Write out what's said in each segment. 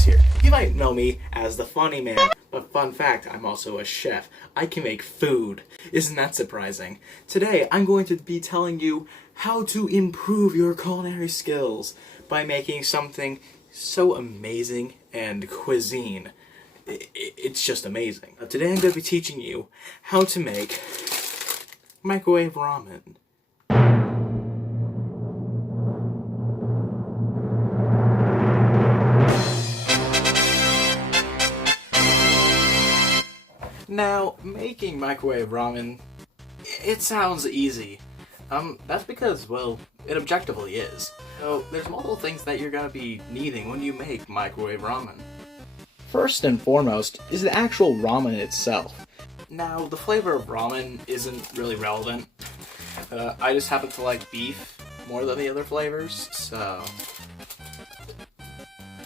Septxk here. You might know me as the funny man, but fun fact, I'm also a chef. I can make food. Isn't that surprising? Today, I'm going to be telling you how to improve your culinary skills by making something so amazing and cuisine. It's just amazing. Today, I'm going to be teaching you how to make microwave ramen. Now, making microwave ramen, it sounds easy. That's because, well, it objectively is. So, there's multiple things that you're gonna be needing when you make microwave ramen. First and foremost is the actual ramen itself. Now, the flavor of ramen isn't really relevant. I just happen to like beef more than the other flavors, so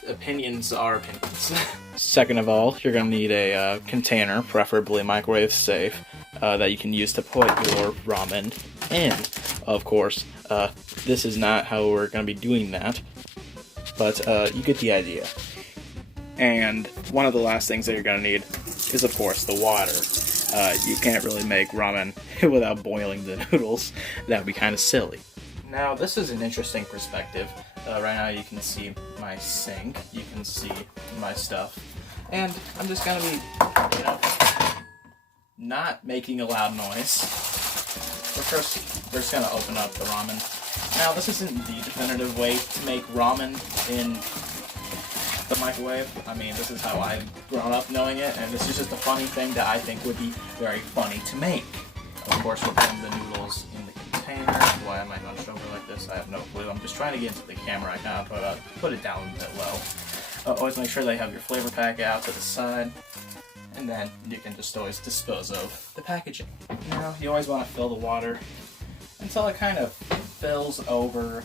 opinions are opinions. Second of all, you're going to need a container, preferably microwave safe, that you can use to put your ramen in. Of course, this is not how we're going to be doing that, but you get the idea. And one of the last things that you're going to need is, of course, the water. You can't really make ramen without boiling the noodles. That would be kind of silly. Now, this is an interesting perspective. Right now you can see my sink, you can see my stuff, and I'm just gonna be, not making a loud noise. But first, we're just gonna open up the ramen. Now, this isn't the definitive way to make ramen in the microwave. I mean, this is how I've grown up knowing it, and this is just a funny thing that I think would be very funny to make. Of course, we're putting the noodles in the container. Why am I hunched over like this? I have no clue. I'm just trying to get into the camera. I kind of put it down a bit low. Always make sure they have your flavor pack out to the side, and then you can just always dispose of the packaging. Now, you always want to fill the water until it kind of fills over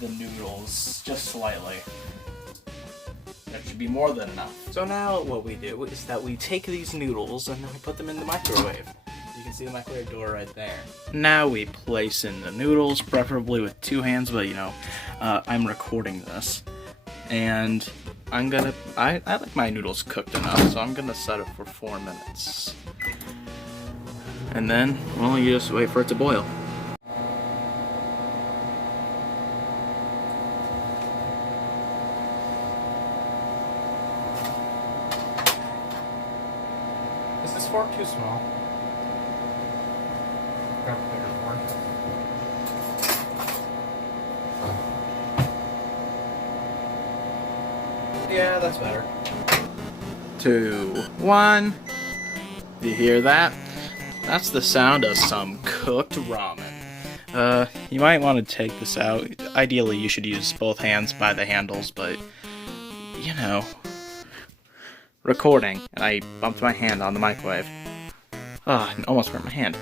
the noodles just slightly. That should be more than enough. So now what we do is that we take these noodles and then we put them in the microwave. You can see the microwave door right there. Now we place in the noodles, preferably with two hands, but I'm recording this. And I like my noodles cooked enough, so I'm gonna set it for 4 minutes. And then, well, you just wait for it to boil. Is this fork too small? Grab a bigger fork. Yeah, that's better. 2, 1. You hear that? That's the sound of some cooked ramen. You might want to take this out. Ideally, you should use both hands by the handles, but, recording, and I bumped my hand on the microwave. Almost hurt my hand.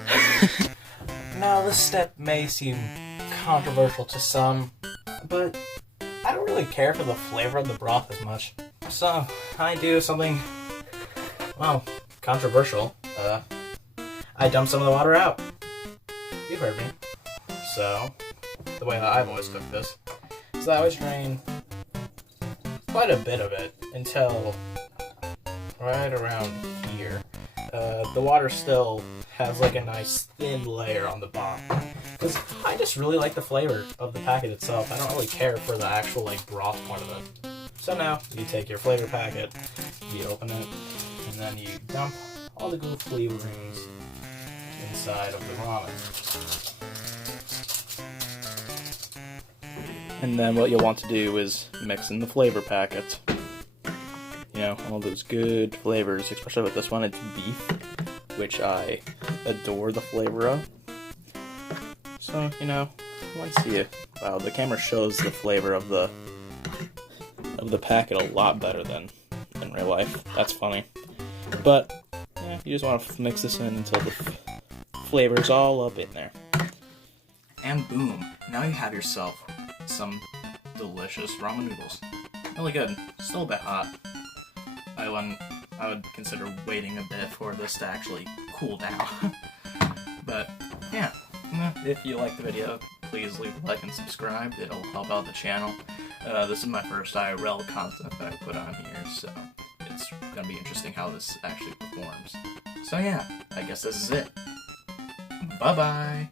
Now, this step may seem controversial to some, but I don't really care for the flavor of the broth as much. So, I do something, well, controversial. I dump some of the water out. You've heard me. So, the way that I've always cooked this is that I always drain quite a bit of it until right around here. The water still has like a nice thin layer on the bottom. Because I just really like the flavor of the packet itself. I don't really care for the actual broth part of it. So now you take your flavor packet, you open it, and then you dump all the good flavorings inside of the ramen. And then what you'll want to do is mix in the flavor packet. All those good flavors, especially with this one, it's beef, which I adore the flavor of. So, once wow, the camera shows the flavor of the packet a lot better than in real life. That's funny. But, you just want to mix this in until the flavor's all up in there. And boom, now you have yourself some delicious ramen noodles. Really good. Still a bit hot. I would consider waiting a bit for this to actually cool down. But, yeah. If you like the video, please leave a like and subscribe. It'll help out the channel. This is my first IRL content that I put on here, so it's gonna be interesting how this actually performs. So yeah, I guess this is it. Bye-bye!